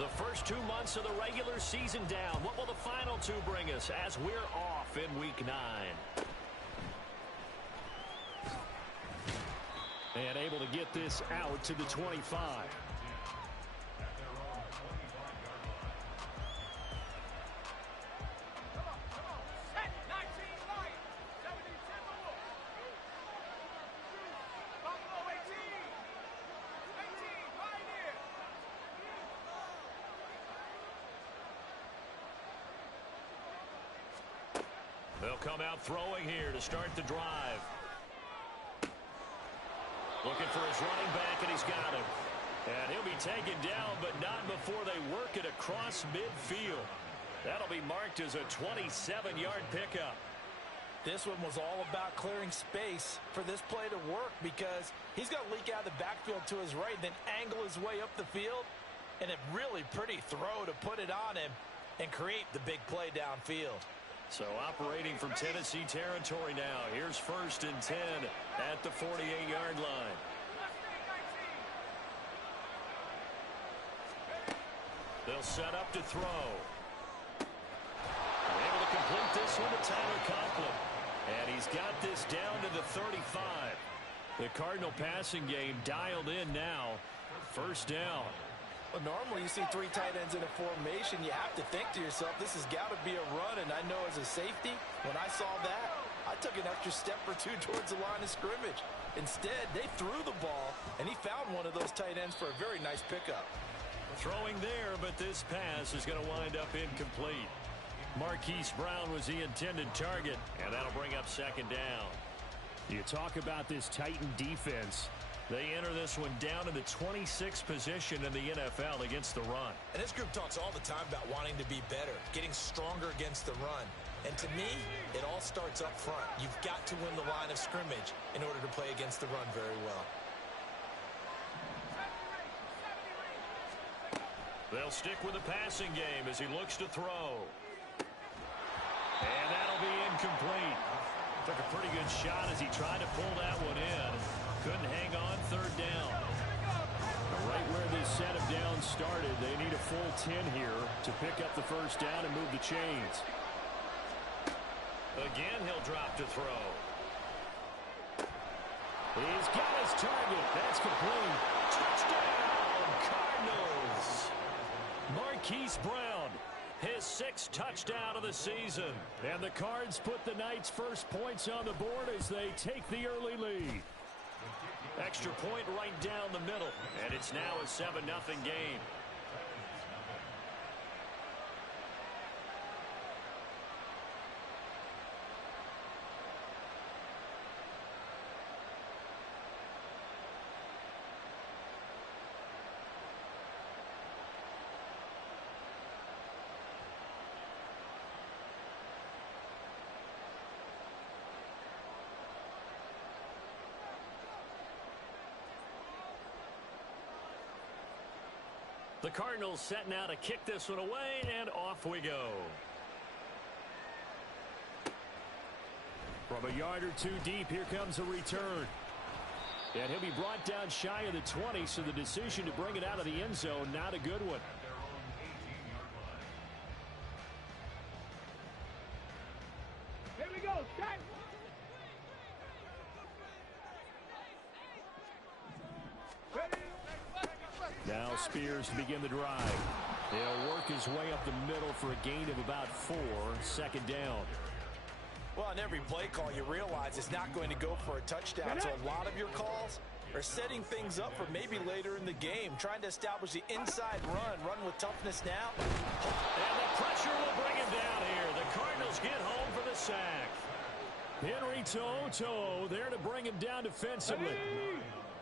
The first 2 months of the regular season down. What will the final two bring us as we're off in Week 9? And able to get this out to the 25. They'll come out throwing here to start the drive. Looking for his running back, and he's got him. And he'll be taken down, but not before they work it across midfield. That'll be marked as a 27-yard pickup. This one was all about clearing space for this play to work because he's going to leak out of the backfield to his right, then angle his way up the field. And a really pretty throw to put it on him and create the big play downfield. So operating from Tennessee territory now. Here's 1st and 10 at the 48-yard line. They'll set up to throw. They're able to complete this one to Tyler Conklin. And he's got this down to the 35. The Cardinal passing game dialed in now. 1st down. Well, normally you see 3 tight ends in a formation. You have to think to yourself, this has got to be a run. And I know as a safety, when I saw that, I took an extra step or two towards the line of scrimmage. Instead, they threw the ball, and he found one of those tight ends for a very nice pickup. Throwing there, but this pass is going to wind up incomplete. Marquise Brown was the intended target, and that'll bring up 2nd down. You talk about this Titan defense. They enter this one down in the 26th position in the NFL against the run. And this group talks all the time about wanting to be better, getting stronger against the run. And to me, it all starts up front. You've got to win the line of scrimmage in order to play against the run very well. They'll stick with the passing game as he looks to throw. And that'll be incomplete. Took a pretty good shot as he tried to pull that one in. Couldn't hang on 3rd down. Right where this set of downs started, they need a full 10 here to pick up the 1st down and move the chains. Again, he'll drop to throw. He's got his target. That's complete. Touchdown, Cardinals. Marquise Brown, his 6th touchdown of the season. And the Cards put the Knights' first points on the board as they take the early lead. Extra point right down the middle, and it's now a 7-0 game. The Cardinals set now to kick this one away, and off we go. From a yard or two deep, here comes a return. And he'll be brought down shy of the 20, so the decision to bring it out of the end zone, not a good one. Here we go, set. Now Spears to begin the drive. He'll work his way up the middle for a gain of about 4, 2nd down. Well, on every play call, you realize it's not going to go for a touchdown. So a lot of your calls are setting things up for maybe later in the game, trying to establish the inside run with toughness now. And the pressure will bring him down here. The Cardinals get home for the sack. Henry To'oTo'o there to bring him down defensively.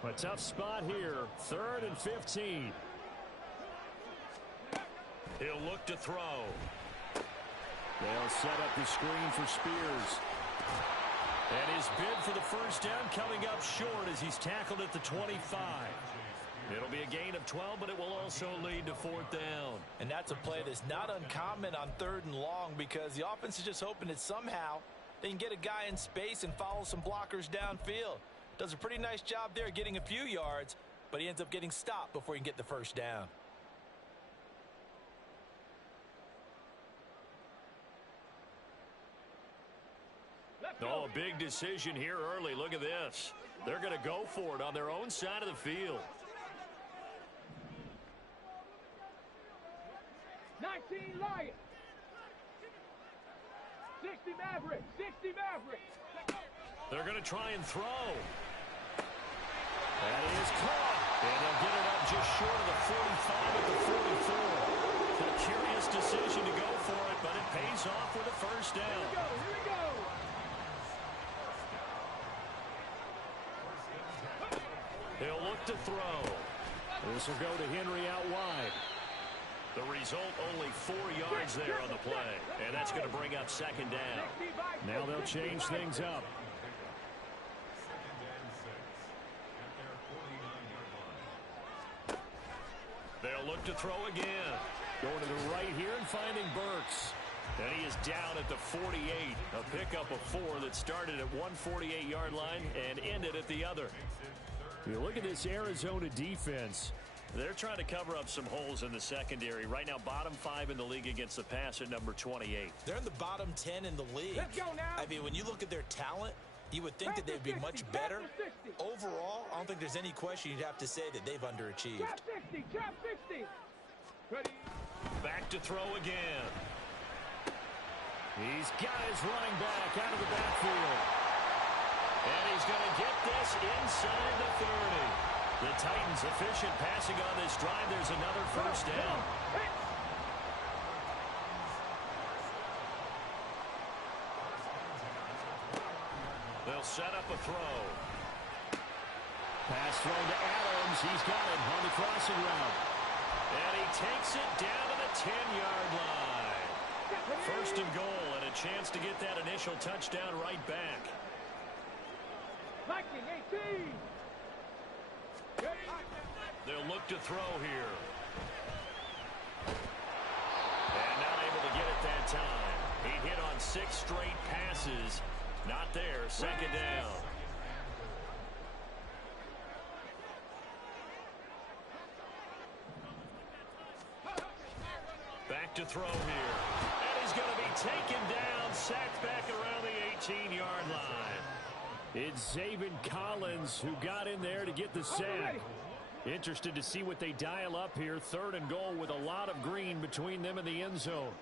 A tough spot here, 3rd and 15. He'll look to throw. They'll set up the screen for Spears. And his bid for the 1st down coming up short as he's tackled at the 25. It'll be a gain of 12, but it will also lead to 4th down. And that's a play that's not uncommon on 3rd and long because the offense is just hoping that somehow they can get a guy in space and follow some blockers downfield. Does a pretty nice job there getting a few yards, but he ends up getting stopped before he can get the 1st down. Oh, a big decision here early. Look at this. They're going to go for it on their own side of the field. 19 Lions. 60 Mavericks. 60 Mavericks. They're going to try and throw. That is caught. And they'll get it up just short of the 45 at the 44. A curious decision to go for it, but it pays off with a first down. Here we go. He'll look to throw. This will go to Henry out wide. The result, only 4 yards there on the play. And that's going to bring up second down. Now they'll change things up. They'll look to throw again. Going to the right here and finding Burks. And he is down at the 48. A pickup of 4 that started at 148-yard line and ended at the other. You look at this Arizona defense. They're trying to cover up some holes in the secondary. Right now, bottom 5 in the league against the pass at number 28. They're in the bottom 10 in the league. Let's go now. I mean, when you look at their talent, you would think that they'd be much better. Overall, I don't think there's any question you'd have to say that they've underachieved. Trap 60. Trap 60. Ready. Back to throw again. He's got his running back out of the backfield. And he's going to get this inside the 30. The Titans efficient passing on this drive. There's another first down. They'll set up a throw. Pass thrown to Adams. He's got it on the crossing route. And he takes it down to the 10-yard line. First and goal, and a chance to get that initial touchdown right back. Viking 18. They'll look to throw here. And not able to get it that time. He hit on 6 straight passes. Not there. Second down. Back to throw here. And he's going to be taken down, sacked back around the 18-yard line. It's Zaven Collins who got in there to get the sack. Interested to see what they dial up here. Third and goal with a lot of green between them and the end zone.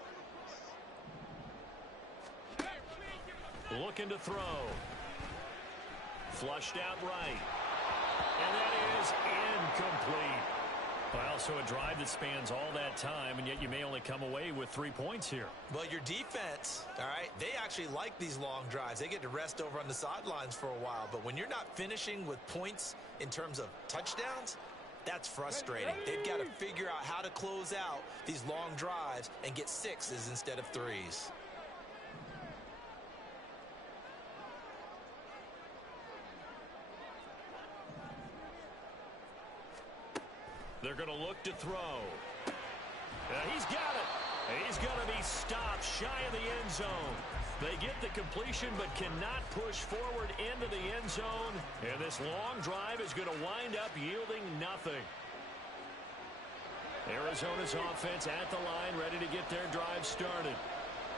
Looking to throw. Flushed out right. And that is incomplete. Well, so a drive that spans all that time, and yet you may only come away with 3 points here. Well, your defense, all right, they actually like these long drives. They get to rest over on the sidelines for a while. But when you're not finishing with points in terms of touchdowns, that's frustrating. They've got to figure out how to close out these long drives and get 6s instead of 3s. They're going to look to throw. He's got it. He's going to be stopped shy of the end zone. They get the completion but cannot push forward into the end zone. And this long drive is going to wind up yielding nothing. Arizona's offense at the line, ready to get their drive started.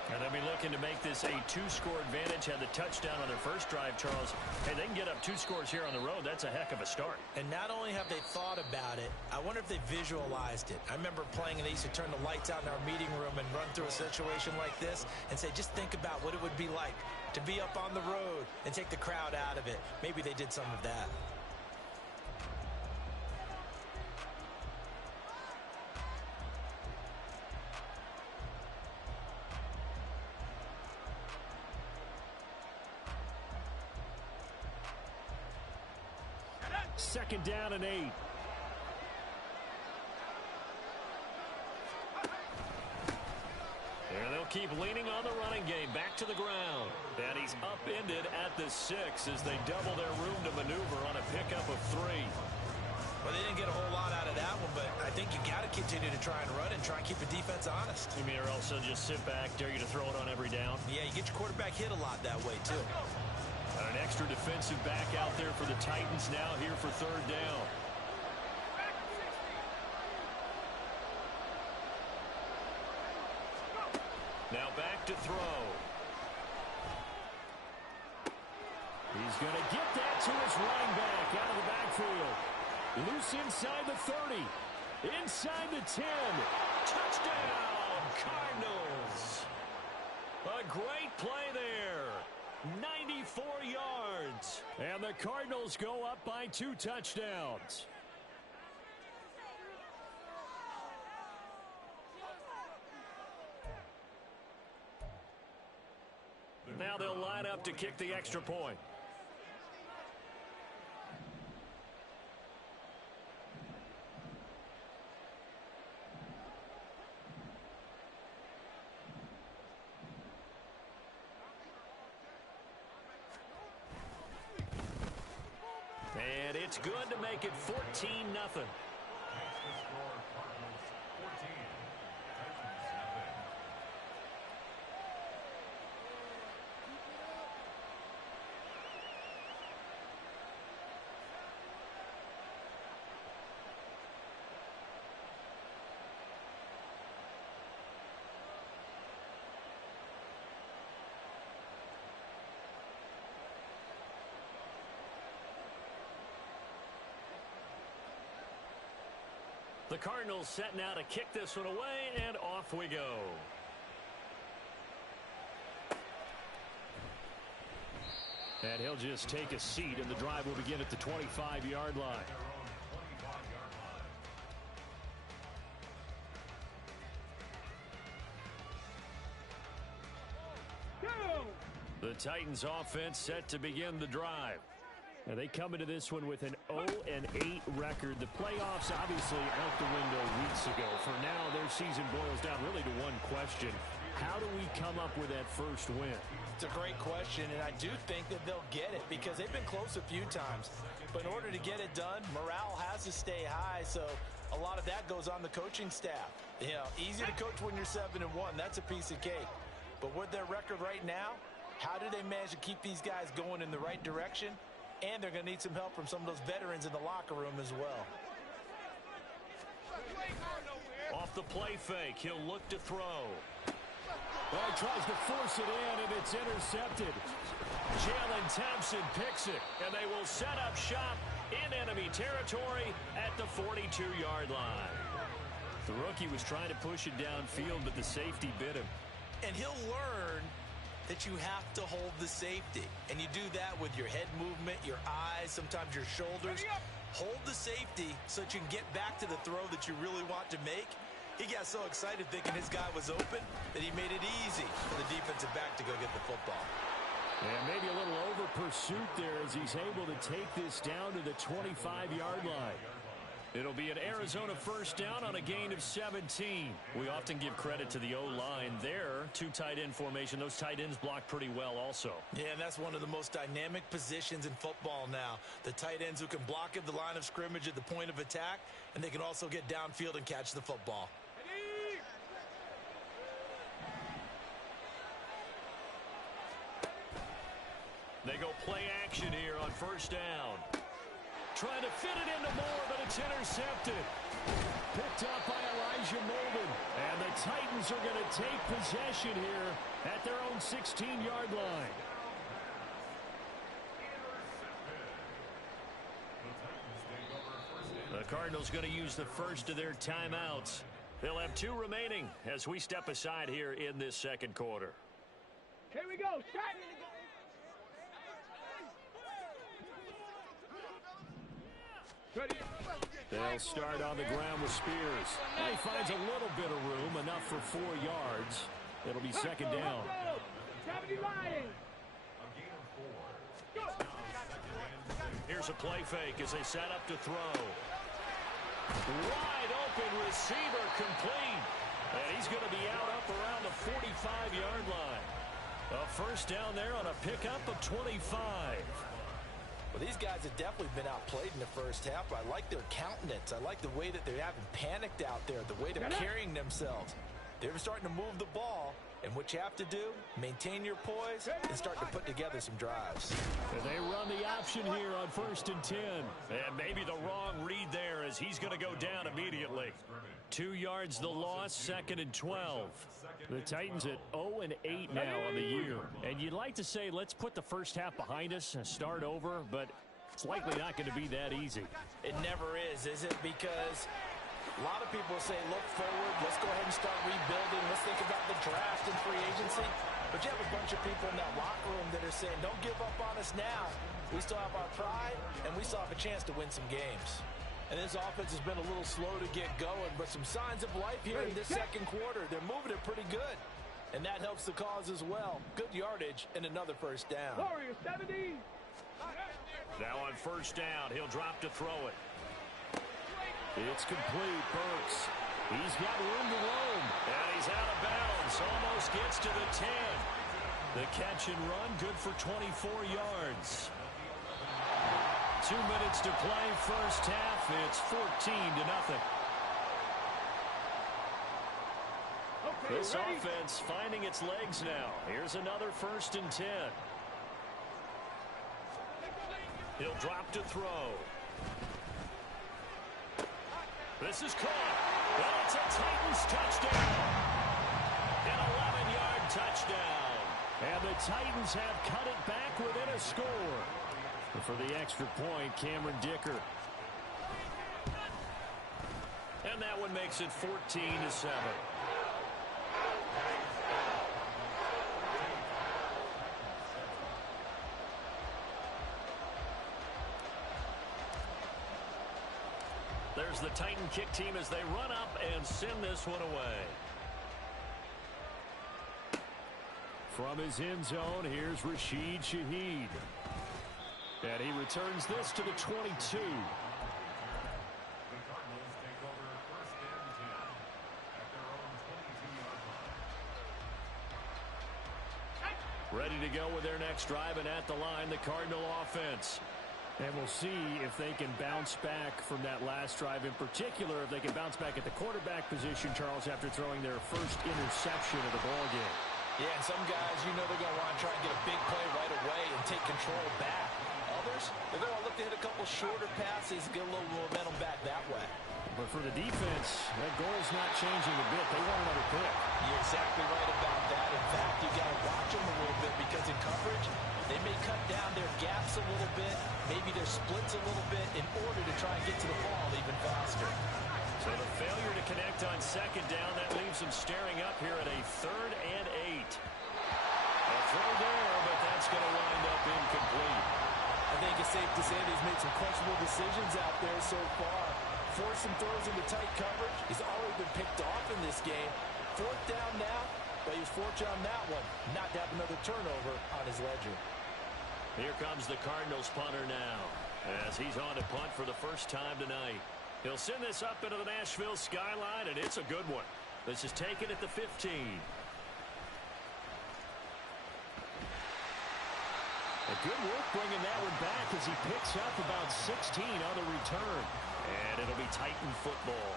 And they'll be looking to make this a 2-score advantage. Had the touchdown on their first drive, Charles. Hey, they can get up 2 scores here on the road. That's a heck of a start. And not only have they thought about it, I wonder if they visualized it. I remember playing, and they used to turn the lights out in our meeting room and run through a situation like this and say, just think about what it would be like to be up on the road and take the crowd out of it. Maybe they did some of that. Second down and 8. And they'll keep leaning on the running game. Back to the ground. And he's upended at the 6 as they double their room to maneuver on a pickup of 3. Well, they didn't get a whole lot out of that one, but I think you got to continue to try and run and try and keep the defense honest. You mean, or else they'll just sit back, dare you to throw it on every down? Yeah, you get your quarterback hit a lot that way, too. An extra defensive back out there for the Titans now here for third down. Now back to throw. He's going to get that to his running back out of the backfield. Loose inside the 30. Inside the 10. Touchdown, Cardinals. A great play there. 94 yards. And the Cardinals go up by 2 touchdowns. Now they'll line up to kick the extra point. And it's good to make it 14-0. The Cardinals set now to kick this one away, and off we go. And he'll just take a seat, and the drive will begin at the 25-yard line. The Titans offense set to begin the drive. Now they come into this one with an 0-8 record. The playoffs obviously out the window weeks ago. For now, their season boils down really to one question. How do we come up with that first win? It's a great question, and I do think that they'll get it because they've been close a few times. But in order to get it done, morale has to stay high, so a lot of that goes on the coaching staff. You know, easy to coach when you're 7-1. That's a piece of cake. But with their record right now, how do they manage to keep these guys going in the right direction? And they're going to need some help from some of those veterans in the locker room as well. Off the play fake, he'll look to throw. Well, he tries to force it in, and it's intercepted. Jalen Thompson picks it, and they will set up shop in enemy territory at the 42-yard line. The rookie was trying to push it downfield, but the safety bit him. And he'll learn that you have to hold the safety. And you do that with your head movement, your eyes, sometimes your shoulders. Hold the safety so that you can get back to the throw that you really want to make. He got so excited thinking his guy was open that he made it easy for the defensive back to go get the football. And maybe a little over pursuit there as he's able to take this down to the 25-yard line. It'll be an Arizona first down on a gain of 17. We often give credit to the O-line there. 2 tight end formation. Those tight ends block pretty well also. Yeah, and that's one of the most dynamic positions in football now. The tight ends who can block at the line of scrimmage at the point of attack, and they can also get downfield and catch the football. They go play action here on first down. Trying to fit it into Moore, but it's intercepted. Picked up by Elijah Molden. And the Titans are going to take possession here at their own 16-yard line. The Cardinals going to use the first of their timeouts. They'll have 2 remaining as we step aside here in this second quarter. Here we go. Shot. They'll start on the ground with Spears. And he finds a little bit of room, enough for 4 yards. It'll be second down. Here's a play fake as they set up to throw. Wide open receiver complete. And he's going to be out up around the 45-yard line. A first down there on a pickup of 25. Well, these guys have definitely been outplayed in the first half, but I like their countenance. I like the way that they haven't panicked out there, the way they're carrying themselves. They're starting to move the ball, and what you have to do, maintain your poise and start to put together some drives. And they run the option here on 1st and 10. And maybe the wrong read there as he's going to go down immediately. 2 yards the loss, 2nd and 12. The Titans at 0-8 now on the year. And you'd like to say, let's put the first half behind us and start over, but it's likely not going to be that easy. It never is it? Because a lot of people say, look forward, let's go ahead and start rebuilding, let's think about the draft and free agency. But you have a bunch of people in that locker room that are saying, don't give up on us now. We still have our pride, and we still have a chance to win some games. And this offense has been a little slow to get going, but some signs of life here in this second quarter. They're moving it pretty good, and that helps the cause as well. Good yardage and another first down. Warriors 70. Now on 1st down, he'll drop to throw it. It's complete. Burks. He's got room to roam. And he's out of bounds. Almost gets to the 10. The catch and run, good for 24 yards. 2 minutes to play, first half. It's 14-0. Okay, This ready? offense finding its legs now. Here's another 1st and 10. He'll drop to throw. This is caught. Well, it's a Titans touchdown. An 11-yard touchdown. And the Titans have cut it back within a score. For the extra point, Cameron Dicker. And that one makes it 14-7. There's the Titan kick team as they run up and send this one away. From his end zone, here's Rashid Shaheed. And he returns this to the 22. Ready to go with their next drive, and at the line, the Cardinal offense. And we'll see if they can bounce back from that last drive, in particular, if they can bounce back at the quarterback position, Charles, after throwing their first interception of the ballgame. Yeah, and some guys, you know they're going to want to try and get a big play right away and take control back. Others, they're going to look to hit a couple shorter passes and get a little momentum back that way. But for the defense, that goal's not changing a bit. They want another pick. You're exactly right about that. In fact, you got to watch them a little bit because in coverage, they may cut down their gaps a little bit, maybe their splits a little bit in order to try and get to the ball even faster. So the failure to connect on 2nd down, that leaves them staring up here at a 3rd and 8. A throw there, but that's going to wind up incomplete. I think it's safe to say that he's made some questionable decisions out there so far. Forced some throws into tight coverage. He's already been picked off in this game. 4th down now, but he was fortunate on that one not to have another turnover on his ledger. Here comes the Cardinals punter now, as he's on to punt for the first time tonight. He'll send this up into the Nashville skyline, and it's a good one. This is taken at the 15. A good work bringing that one back as he picks up about 16 on the return. And it'll be Titan football.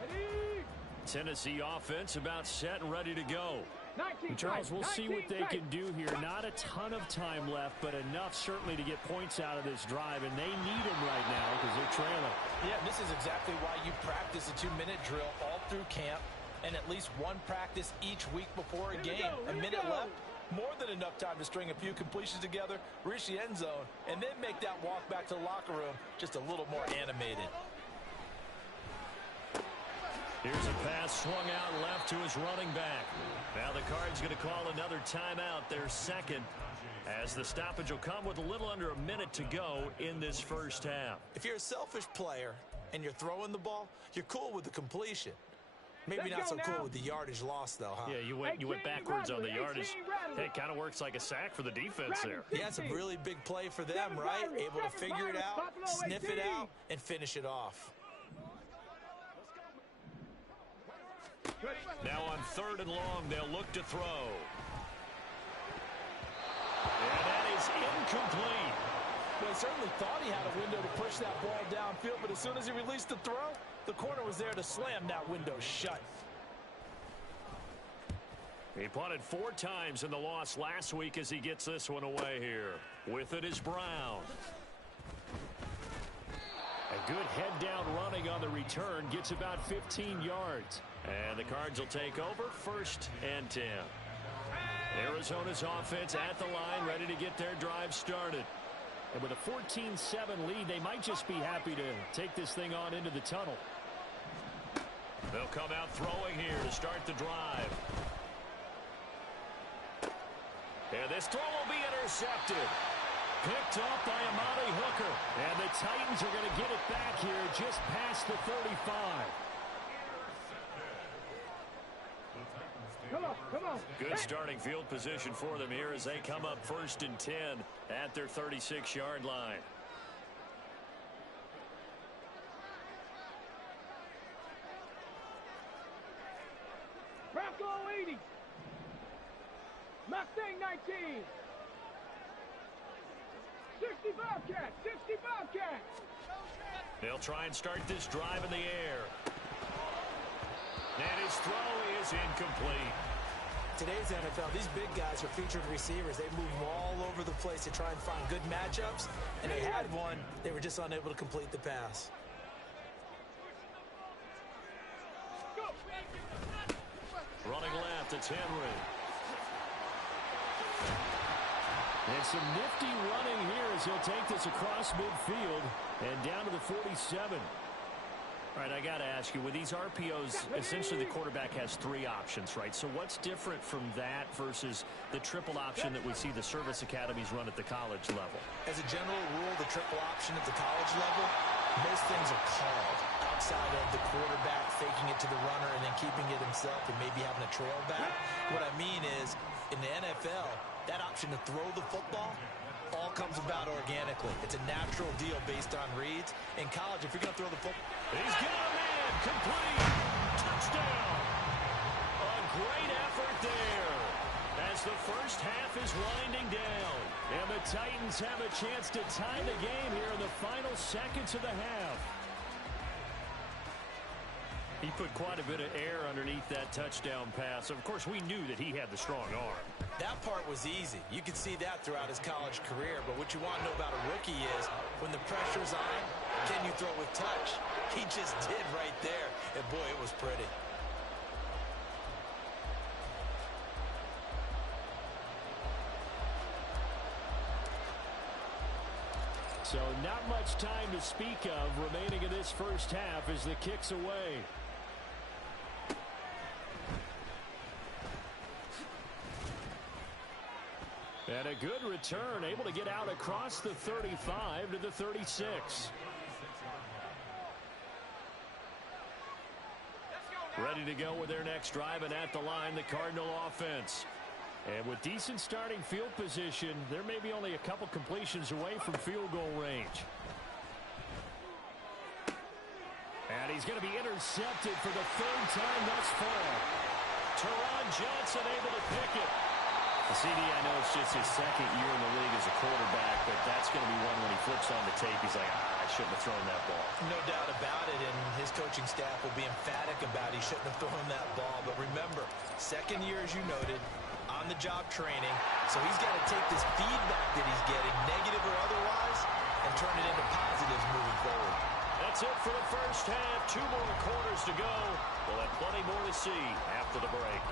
Ready? Tennessee offense about set and ready to go. 19 Charles, we'll see what they strike. can do here. Not a ton of time left, but enough certainly to get points out of this drive, and they need them right now because they're trailing. Yeah, this is exactly why you practice a 2-minute drill all through camp and at least one practice each week before a game. A minute left, more than enough time to string a few completions together, reach the end zone, and then make that walk back to the locker room just a little more animated. Here's a pass swung out left to his running back. Now the Cards going to call another timeout, their second, as the stoppage will come with a little under a minute to go in this first half. If you're a selfish player and you're throwing the ball, you're cool with the completion. Maybe not so cool with the yardage loss, though, huh? Yeah, you went backwards on the yardage. Hey, it kind of works like a sack for the defense there. Yeah, it's a really big play for them, right? Able to figure it out, sniff it out, and finish it off. Now on 3rd and long, they'll look to throw. And that is incomplete. Well, he certainly thought he had a window to push that ball downfield, but as soon as he released the throw, the corner was there to slam that window shut. He punted 4 times in the loss last week as he gets this one away here. With it is Brown. A good head-down running on the return. Gets about 15 yards. And the Cards will take over 1st and 10. Arizona's offense at the line, ready to get their drive started. And with a 14-7 lead, they might just be happy to take this thing on into the tunnel. They'll come out throwing here to start the drive. And this throw will be intercepted. Picked up by Amani Hooker. And the Titans are going to get it back here just past the 35. Come on, come on. Good starting field position for them here as they come up 1st and 10 at their 36-yard line. Bronco 80. Mustang 19. 60 Bobcat, 60 Bobcat. They'll try and start this drive in the air. And his throw is incomplete. Today's NFL, these big guys are featured receivers. They move all over the place to try and find good matchups, and they had one. They were just unable to complete the pass. Running left, it's Henry. And some nifty running here as he'll take this across midfield and down to the 47. All right, I got to ask you, with these RPOs, essentially the quarterback has 3 options, right? So what's different from that versus the triple option that we see the service academies run at the college level? As a general rule, the triple option at the college level, most things are called outside of the quarterback faking it to the runner and then keeping it himself and maybe having a trail back. What I mean is, in the NFL, that option to throw the football all comes about organically. It's a natural deal based on reads. In college, if you're going to throw the football... He's got a man. Complete. Touchdown. A great effort there as the first half is winding down. And the Titans have a chance to tie the game here in the final seconds of the half. He put quite a bit of air underneath that touchdown pass. Of course, we knew that he had the strong arm. That part was easy. You could see that throughout his college career. But what you want to know about a rookie is when the pressure's on, can you throw with touch? He just did right there. And, boy, it was pretty. So not much time to speak of remaining in this first half as the kick's away. And a good return, able to get out across the 35 to the 36. Ready to go with their next drive, and at the line, the Cardinal offense. And with decent starting field position, there may be only a couple completions away from field goal range. And he's going to be intercepted for the 3rd time thus far. Teron Johnson able to pick it. CD, I know it's just his 2nd year in the league as a quarterback, but that's going to be one when he flips on the tape. He's like, I shouldn't have thrown that ball. No doubt about it, and his coaching staff will be emphatic about he shouldn't have thrown that ball. But remember, 2nd year, as you noted, on-the-job training, so he's got to take this feedback that he's getting, negative or otherwise, and turn it into positives moving forward. That's it for the first half. 2 more quarters to go. We'll have plenty more to see after the break.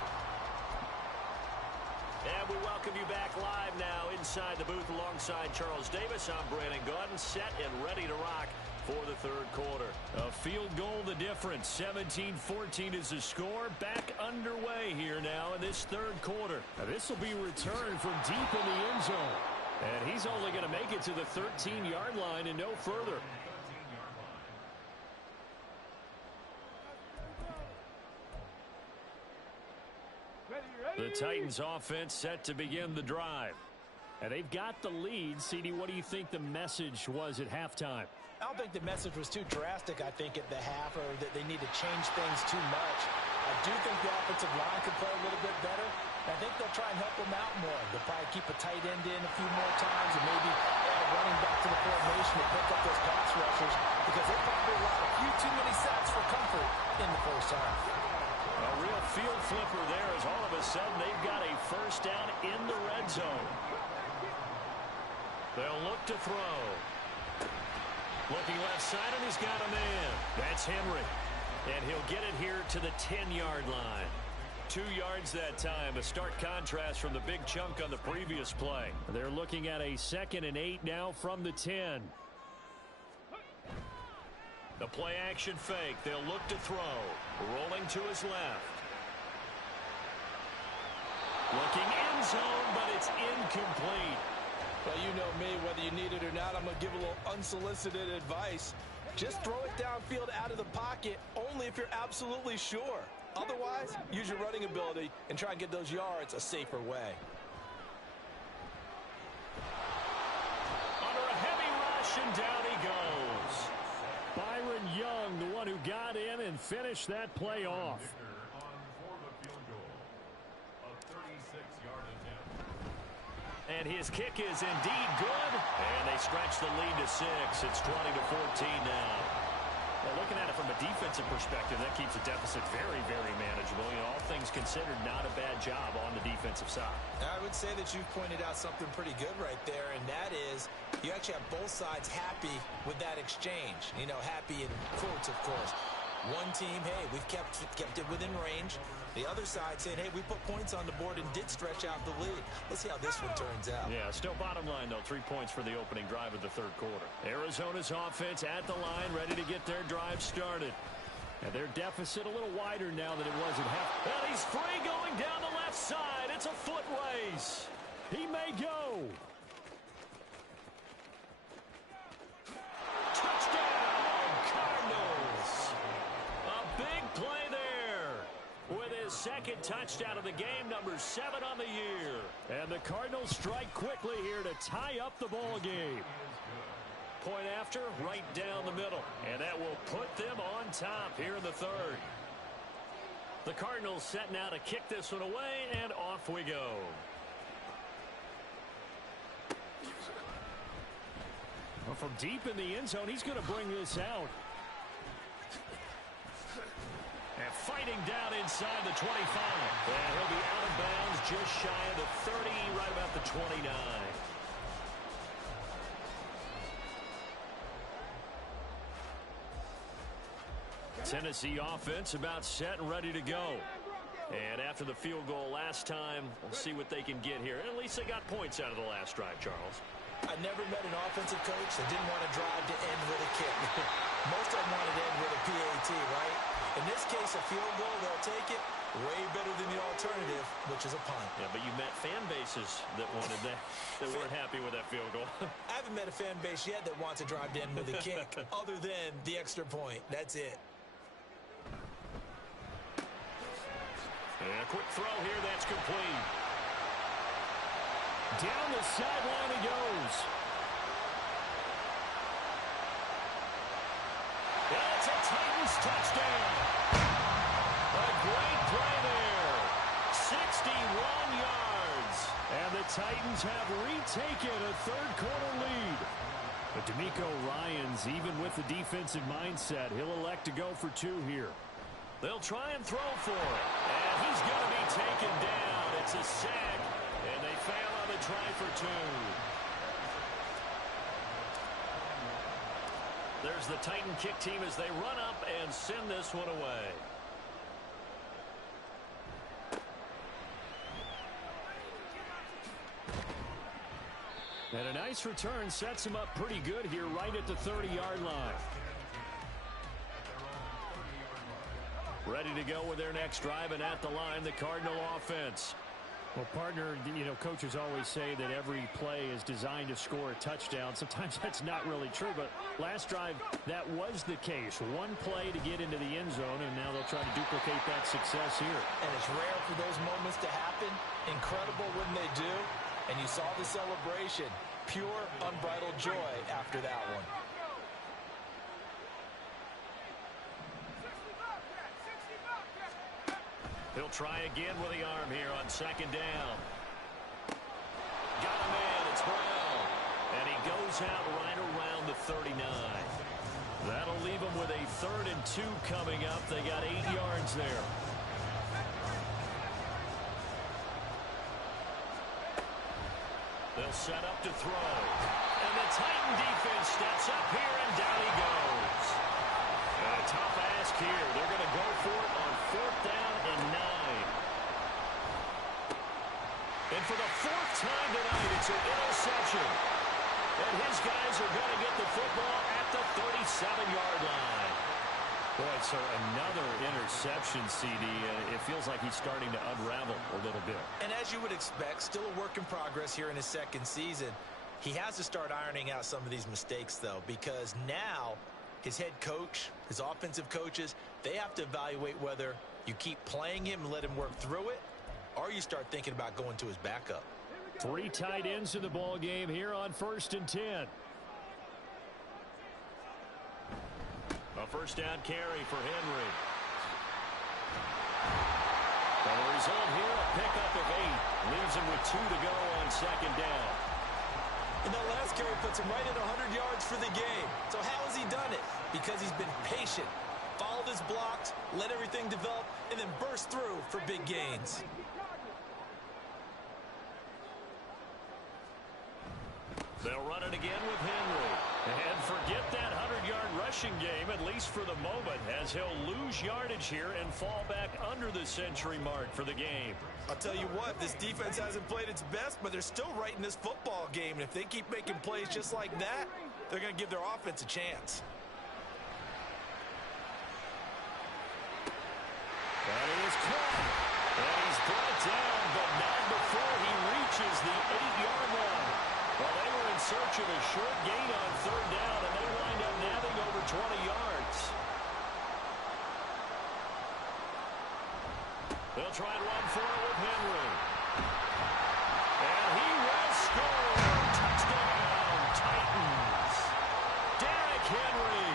And we welcome you back live now inside the booth alongside Charles Davis. I'm Brandon Gaudin, set and ready to rock for the 3rd quarter. A field goal the difference. 17-14 is the score. Back underway here now in this 3rd quarter. Now this will be returned from deep in the end zone. And he's only going to make it to the 13-yard line and no further. The Titans offense set to begin the drive. And they've got the lead. CD, what do you think the message was at halftime? I don't think the message was too drastic, I think, at the half, or that they need to change things too much. I do think the offensive line could play a little bit better. And I think they'll try and help them out more. They'll probably keep a tight end in a few more times and maybe add running back to the formation to pick up those pass rushers, because they probably allowed a few too many sacks for comfort in the first half. A real field flipper there, as all of a sudden they've got a first down in the red zone. They'll look to throw. Looking left side, and he's got a man. That's Henry. And he'll get it here to the 10-yard line. 2 yards that time. A stark contrast from the big chunk on the previous play. They're looking at a 2nd and 8 now from the 10. The play action fake. They'll look to throw. Rolling to his left. Looking end zone, but it's incomplete. Well, you know me, whether you need it or not, I'm going to give a little unsolicited advice. Just throw it downfield out of the pocket only if you're absolutely sure. Otherwise, use your running ability and try and get those yards a safer way. Under a heavy rush, and down he goes. Byron Young, the one who got in and finished that play off. And his kick is indeed good. And they stretch the lead to 6. It's 20-14 now. Well, looking at it from a defensive perspective, that keeps the deficit very, very manageable. You know, all things considered, not a bad job on the defensive side. I would say that you've pointed out something pretty good right there, and that is you actually have both sides happy with that exchange. You know, happy in quotes, of course. One team, hey, we've kept it within range. The other side saying, hey, we put points on the board and did stretch out the lead. Let's see how this one turns out. Yeah, still bottom line, though. 3 points for the opening drive of the third quarter. Arizona's offense at the line, ready to get their drive started. And their deficit a little wider now than it was at half. And he's free going down the left side. It's a foot race. He may go. Touchdown, Cardinals. A big play there with his second touchdown of the game, number 7 on the year. And the Cardinals strike quickly here to tie up the ball game. Point after, right down the middle. And that will put them on top here in the third. The Cardinals set now to kick this one away, and off we go. Well, from deep in the end zone, he's going to bring this out. And fighting down inside the 25. And he'll be out of bounds just shy of the 30, right about the 29. Tennessee offense about set and ready to go. And after the field goal last time, we'll see what they can get here. At least they got points out of the last drive, Charles. I never met an offensive coach that didn't want to drive to end with a kick. Most of them wanted to end with a PAT, right? In this case, a field goal, they'll take it. Way better than the alternative, which is a punt. Yeah, but you met fan bases that wanted that, that weren't happy with that field goal. I haven't met a fan base yet that wants to drive to end with a kick, other than the extra point. That's it. And a quick throw here, that's complete. Down the sideline he goes. That's a Titans touchdown. A great play there. 61 yards. And the Titans have retaken a third-quarter lead. But D'Amico Ryans, even with the defensive mindset, he'll elect to go for 2 here. They'll try and throw for it. And he's going to be taken down. It's a sack. And they fail on the try for 2. There's the Titan kick team as they run up and send this one away. And a nice return sets him up pretty good here right at the 30-yard line. Ready to go with their next drive, and at the line, the Cardinal offense. Well, partner, you know, coaches always say that every play is designed to score a touchdown. Sometimes that's not really true, but last drive, that was the case. One play to get into the end zone, and now they'll try to duplicate that success here. And it's rare for those moments to happen. Incredible when they do. And you saw the celebration. Pure, unbridled joy after that one. He'll try again with the arm here on second down. Got a man. It's Brown. And he goes out right around the 39. That'll leave him with a 3rd and 2 coming up. They got 8 yards there. They'll set up to throw. And the Titan defense steps up here, and down he goes. A tough ask here. They're going to go for it on 4th down and 9. And for the 4th time tonight, it's an interception. And his guys are going to get the football at the 37-yard line. Boy, so another interception, CD. It feels like he's starting to unravel a little bit. And as you would expect, still a work in progress here in his 2nd season. He has to start ironing out some of these mistakes, though, because now his head coach, his offensive coaches, they have to evaluate whether you keep playing him and let him work through it, or you start thinking about going to his backup. 3 tight ends in the ball game here on 1st and 10. A 1st down carry for Henry. And the result here, a pickup of 8. Leaves him with 2 to go on 2nd down. And that last carry puts him right at 100 yards for the game. So how has he done it? Because he's been patient, followed his blocks, let everything develop, and then burst through for big gains. They'll run it again with Henry. And forget that 100-yard rushing game, at least for the moment, as he'll lose yardage here and fall back under the century mark for the game. I'll tell you what, this defense hasn't played its best, but they're still right in this football game. And if they keep making plays just like that, they're going to give their offense a chance. And he is caught. And he's brought down, but not before he reaches the 8-yard line. Well, they were in search of a short gain on 3rd down, and they wind up nabbing over 20 yards. They'll try and run for it with Henry. And he will score. Touchdown, Titans. Derrick Henry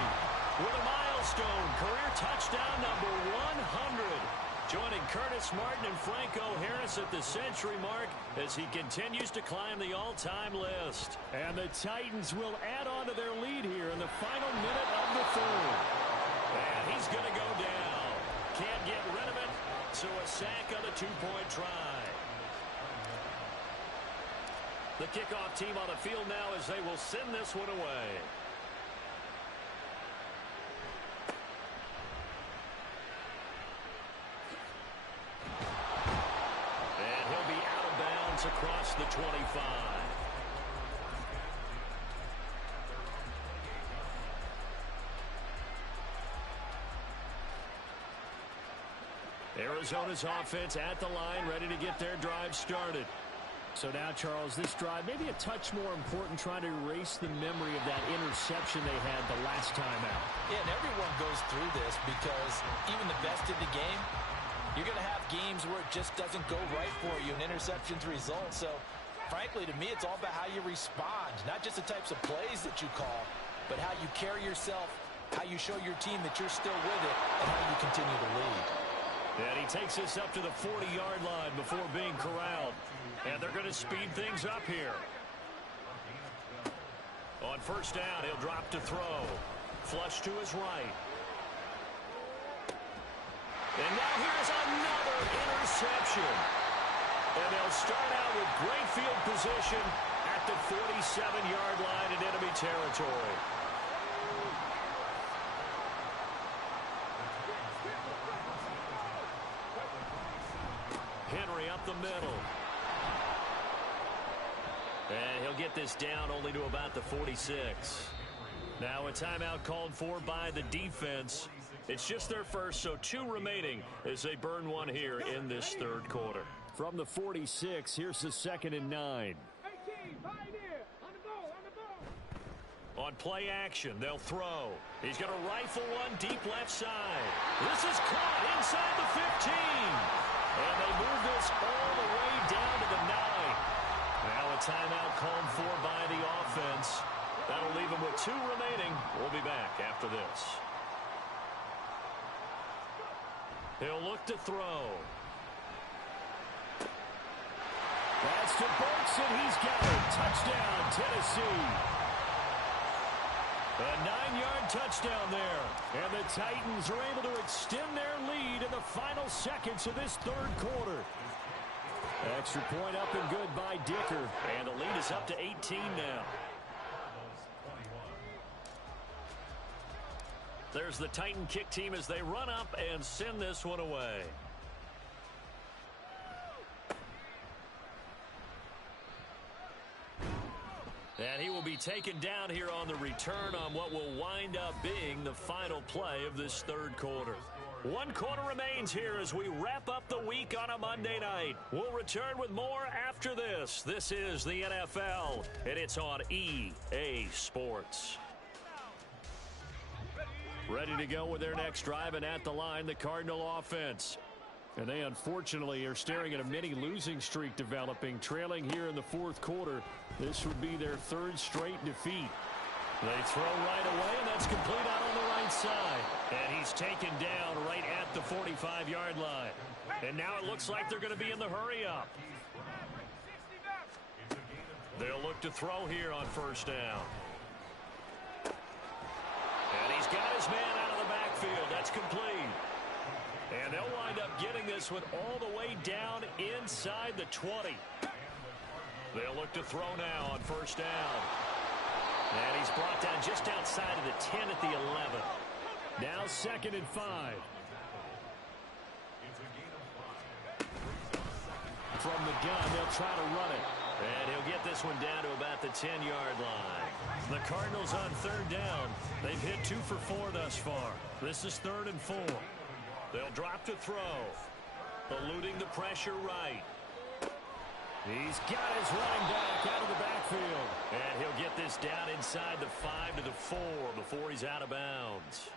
with a milestone career touchdown number 100. Joining Curtis Martin and Franco Harris at the century mark as he continues to climb the all-time list. And the Titans will add on to their lead here in the final minute of the 3rd. And he's going to go down. Can't get rid of it, so a sack on the 2-point try. The kickoff team on the field now as they will send this one away. Across the 25. Arizona's offense at the line, ready to get their drive started. So now, Charles, this drive may be a touch more important, trying to erase the memory of that interception they had the last time out. Yeah, and everyone goes through this because even the best in the game, you're going to have games where it just doesn't go right for you, and interceptions result. So, frankly, to me, it's all about how you respond, not just the types of plays that you call, but how you carry yourself, how you show your team that you're still with it, and how you continue to lead. And he takes us up to the 40-yard line before being corralled. And they're going to speed things up here. On 1st down, he'll drop to throw. Flush to his right. And now here's another interception. And they'll start out with great field position at the 47-yard line in enemy territory. Henry up the middle. And he'll get this down only to about the 46. Now a timeout called for by the defense. It's just their first, so 2 remaining as they burn one here in this 3rd quarter. From the 46, here's the 2nd and 9. On play action, they'll throw. He's going to rifle one deep left side. This is caught inside the 15. And they move this all the way down to the 9. Now a timeout called for by the offense. That'll leave them with 2 remaining. We'll be back after this. He'll look to throw. That's to Burks, and he's got it. Touchdown, Tennessee. A 9-yard touchdown there. And the Titans are able to extend their lead in the final seconds of this third quarter. Extra point up and good by Dicker. And the lead is up to 18 now. There's the Titan kick team as they run up and send this one away. And he will be taken down here on the return on what will wind up being the final play of this third quarter. 1 quarter remains here as we wrap up the week on a Monday night. We'll return with more after this. This is the NFL, and it's on EA Sports. Ready to go with their next drive, and at the line, the Cardinal offense. And they unfortunately are staring at a mini losing streak developing, trailing here in the fourth quarter. This would be their 3rd straight defeat. They throw right away, and that's complete out on the right side. And he's taken down right at the 45-yard line. And now it looks like they're going to be in the hurry-up. They'll look to throw here on first down. And he's got his man out of the backfield. That's complete. And they'll wind up getting this one all the way down inside the 20. They'll look to throw now on first down. And he's brought down just outside of the 10 at the 11. Now 2nd and 5. From the gun, they'll try to run it. And he'll get this one down to about the 10-yard line. The Cardinals on 3rd down. They've hit 2 for 4 thus far. This is 3rd and 4. They'll drop to throw. Eluding the pressure right. He's got his running back out of the backfield. And he'll get this down inside the 5 to the 4 before he's out of bounds.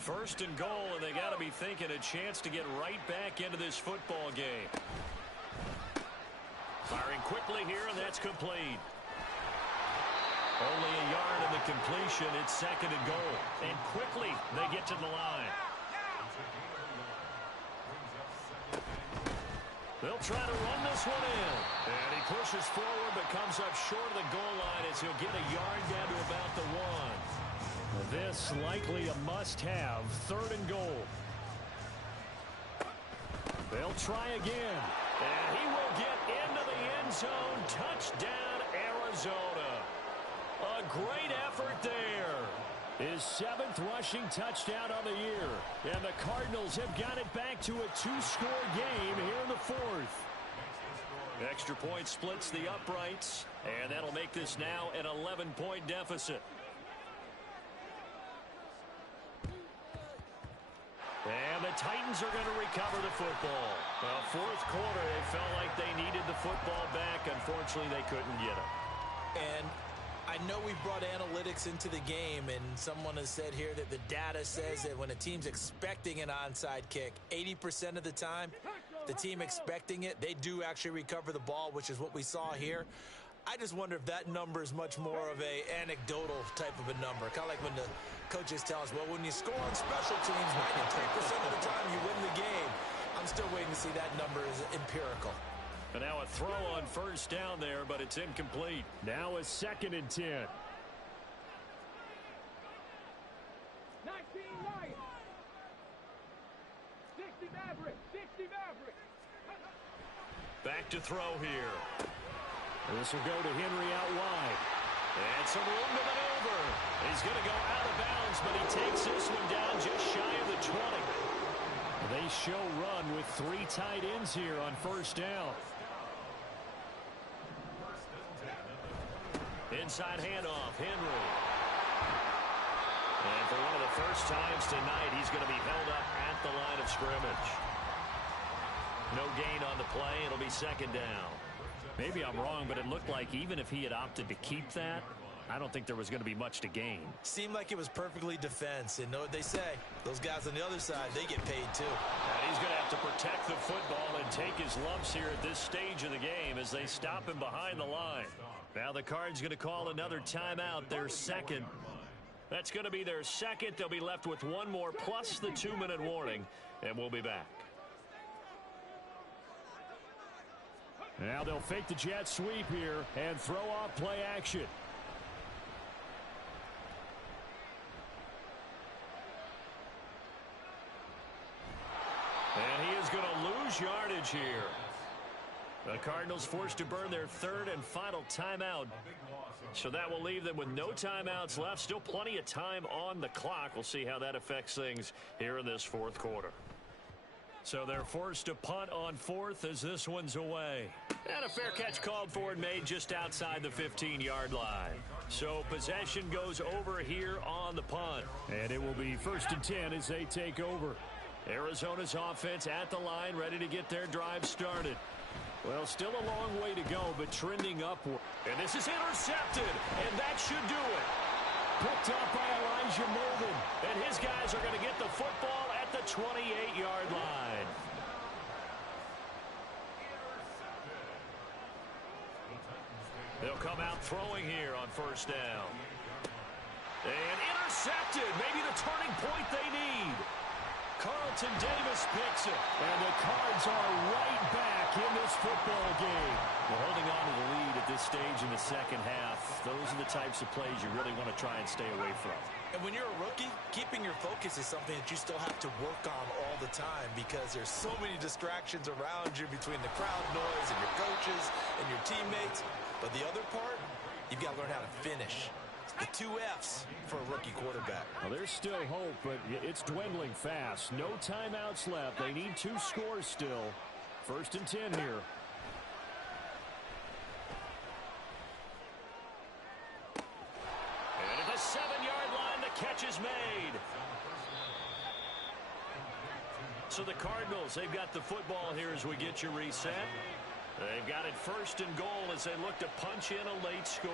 1st and goal, and they got to be thinking a chance to get right back into this football game. Firing quickly here, and that's complete. Only a yard in the completion. It's 2nd and goal. And quickly they get to the line. They'll try to run this one in. And he pushes forward but comes up short of the goal line as he'll get a yard down to about the 1. This likely a must-have. 3rd and goal. They'll try again. And he will get into the end zone. Touchdown, Arizona. A great effort there. His 7th rushing touchdown on the year. And the Cardinals have got it back to a 2-score game here in the 4th. Extra point splits the uprights. And that'll make this now an 11-point deficit. And the Titans are going to recover the football. Well, 4th quarter, they felt like they needed the football back. Unfortunately, they couldn't get it. And I know we brought analytics into the game, and someone has said here that the data says that when a team's expecting an onside kick, 80% of the time, the team expecting it, they do actually recover the ball, which is what we saw here. I just wonder if that number is much more of a anecdotal type of a number. Kind of like when the coaches tell us, well, when you score on special teams, 93% of the time you win the game. I'm still waiting to see that number is empirical. And now a throw on first down there, but it's incomplete. Now a 2nd and 10. 19 right. 60 Maverick. 60 Maverick. Back to throw here. This will go to Henry out wide. And some room to maneuver. He's going to go out of bounds, but he takes this one down just shy of the 20. They show run with 3 tight ends here on first down. Inside handoff, Henry. And for one of the first times tonight, he's going to be held up at the line of scrimmage. No gain on the play. It'll be 2nd down. Maybe I'm wrong, but it looked like even if he had opted to keep that, I don't think there was going to be much to gain. Seemed like it was perfectly defense. And know what they say. Those guys on the other side, they get paid too. And he's going to have to protect the football and take his lumps here at this stage of the game as they stop him behind the line. Now the Cards going to call another timeout, their 2nd. That's going to be their 2nd. They'll be left with 1 more plus the 2-minute warning, and we'll be back. Now they'll fake the jet sweep here and throw off play action. And he is going to lose yardage here. The Cardinals forced to burn their third and final timeout. So that will leave them with no timeouts left. Still plenty of time on the clock. We'll see how that affects things here in this fourth quarter. So they're forced to punt on fourth as this one's away. And a fair catch called for and made just outside the 15-yard line. So possession goes over here on the punt. And it will be 1st and 10 as they take over. Arizona's offense at the line, ready to get their drive started. Well, still a long way to go, but trending upward. And this is intercepted, and that should do it. Picked up by Elijah Molden, and his guys are going to get the football at the 28-yard line. They'll come out throwing here on 1st down. And intercepted, maybe the turning point they need. Carlton Davis picks it, and the Cards are right back in this football game. Well, holding on to the lead at this stage in the second half, those are the types of plays you really want to try and stay away from. And when you're a rookie, keeping your focus is something that you still have to work on all the time because there's so many distractions around you between the crowd noise and your coaches and your teammates. But the other part, you've got to learn how to finish. The 2 F's for a rookie quarterback. Well, there's still hope, but it's dwindling fast. No timeouts left. They need 2 scores still. 1st and 10 here. And at the 7-yard line, the catch is made. So the Cardinals, they've got the football here as we get you reset. They've got it 1st and goal as they look to punch in a late score.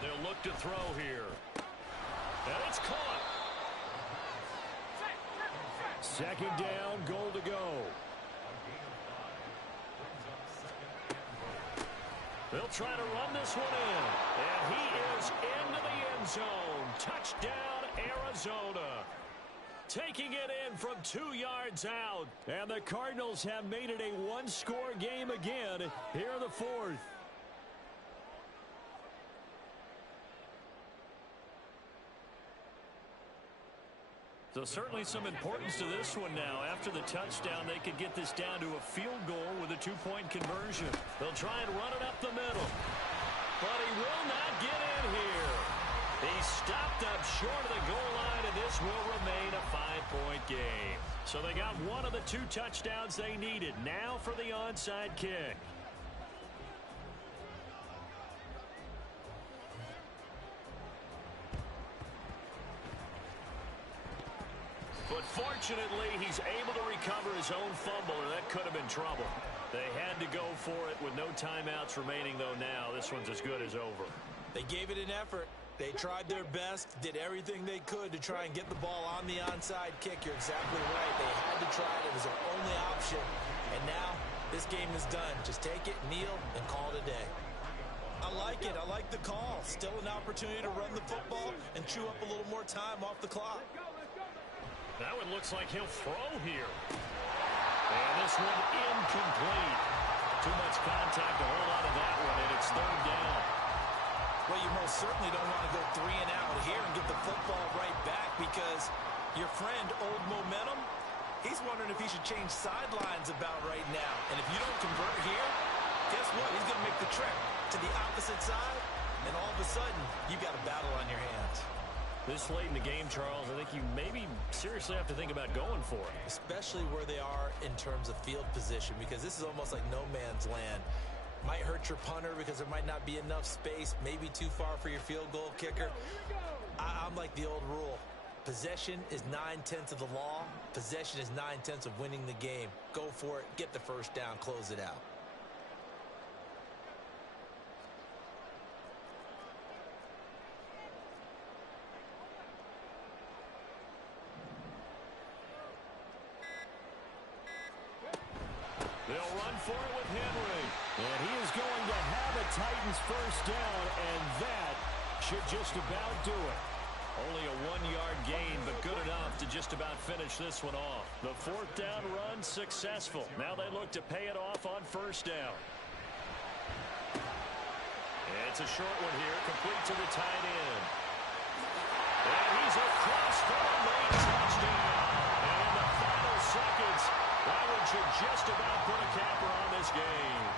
They'll look to throw here. And it's caught. 2nd down, goal to go. They'll try to run this one in. And he is into the end zone. Touchdown, Arizona. Taking it in from 2 yards out. And the Cardinals have made it a 1-score game again here in the 4th. So certainly some importance to this one now. After the touchdown, they could get this down to a field goal with a 2-point conversion. They'll try and run it up the middle. But he will not get in here. He stopped up short of the goal line, and this will remain a 5-point game. So they got one of the 2 touchdowns they needed. Now for the onside kick. But fortunately, he's able to recover his own fumble, or that could have been trouble. They had to go for it with no timeouts remaining, though now. This one's as good as over. They gave it an effort. They tried their best, did everything they could to try and get the ball on the onside kick. You're exactly right. They had to try it. It was their only option. And now, this game is done. Just take it, kneel, and call it a day. I like it. I like the call. Still an opportunity to run the football and chew up a little more time off the clock. That one looks like he'll throw here. And this one incomplete. Too much contact to hold on to that one, and it's 3rd down. Well, you most certainly don't want to go 3 and out here and get the football right back because your friend, Old Momentum, he's wondering if he should change sidelines about right now. And if you don't convert here, guess what? He's going to make the trek to the opposite side, and all of a sudden, you've got a battle on your hands. This late in the game, Charles, I think you maybe seriously have to think about going for it. Especially where they are in terms of field position, because this is almost like no man's land. Might hurt your punter because there might not be enough space, maybe too far for your field goal kicker. I'm like the old rule. Possession is 9/10 of the law. Possession is 9/10 of winning the game. Go for it, get the 1st down, close it out. They'll run for it with Henry. And he is going to have a Titans 1st down, and that should just about do it. Only a 1-yard gain, but good enough to just about finish this one off. The fourth down run successful. Now they look to pay it off on first down. It's a short one here, complete to the tight end. And he's across for a late touchdown. And in the final seconds, that one should just about put a capper on this game.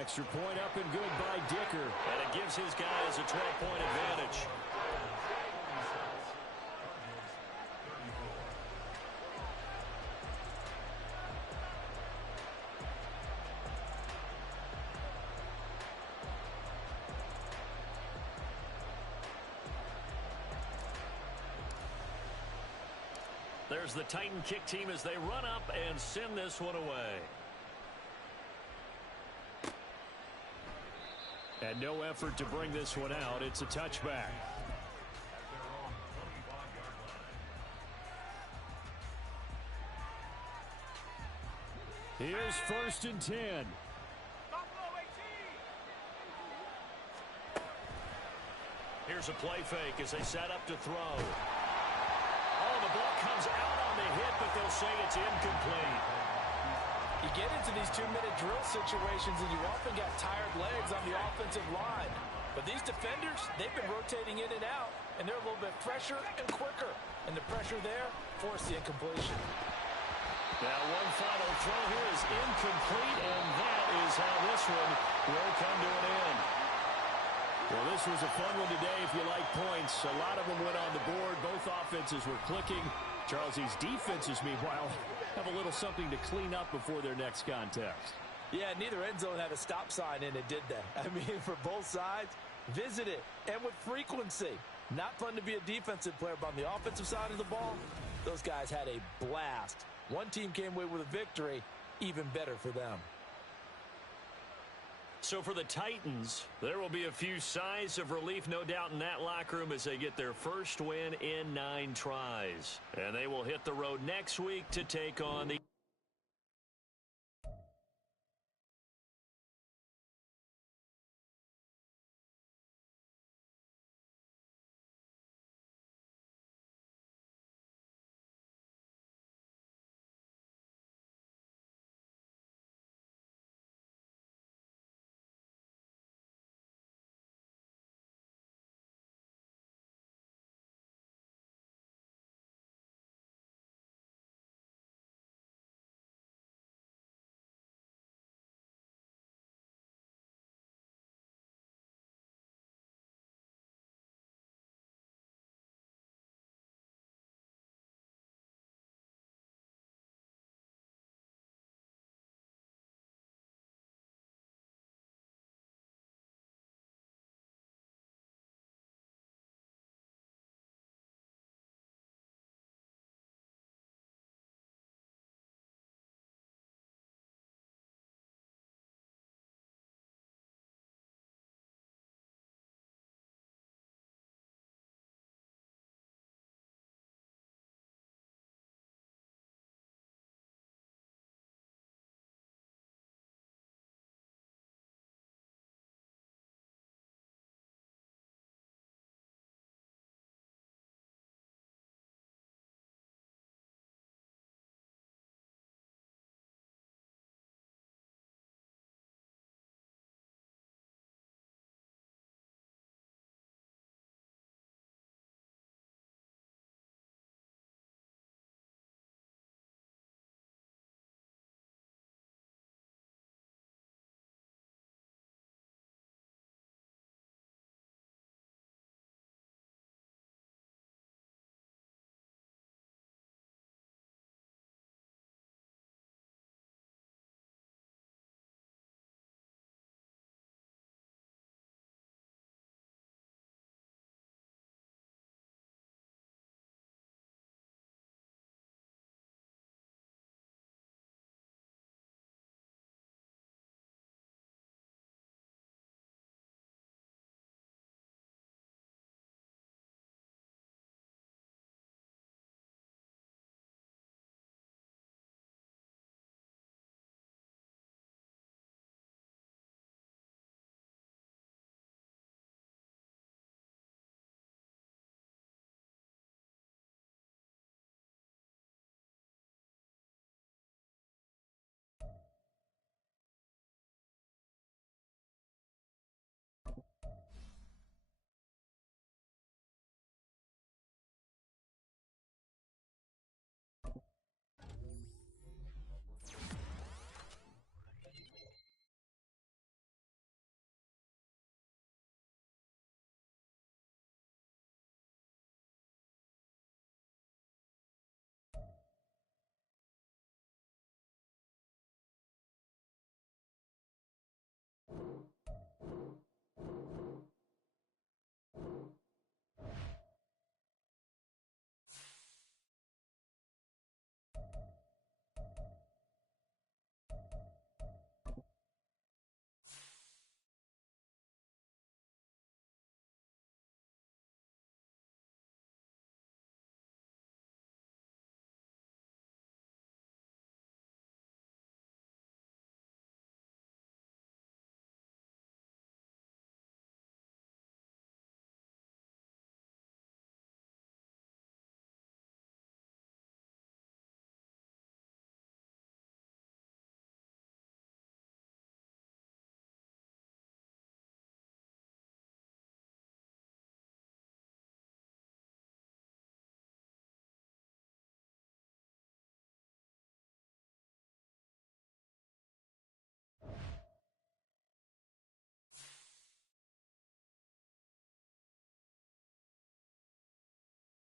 Extra point up and good by Dicker. And it gives his guys a 12-point advantage. There's the Titan kick team as they run up and send this one away. And no effort to bring this one out. It's a touchback. Here's 1st and 10. Here's a play fake as they set up to throw. Oh, the ball comes out on the hit, but they'll say it's incomplete. You get into these 2-minute drill situations and you often got tired legs on the offensive line. But these defenders, they've been rotating in and out, and they're a little bit fresher and quicker. And the pressure there forced the incompletion. Now one final throw here is incomplete, and that is how this one will come to an end. Well, this was a fun one today if you like points. A lot of them went on the board. Both offenses were clicking. Charles, these defenses, meanwhile, have a little something to clean up before their next contest. Yeah, neither end zone had a stop sign in it, did they? I mean, for both sides, visit it, and with frequency. Not fun to be a defensive player, but on the offensive side of the ball, those guys had a blast. One team came away with a victory, even better for them. So for the Titans, there will be a few sighs of relief, no doubt, in that locker room as they get their first win in 9 tries. And they will hit the road next week to take on the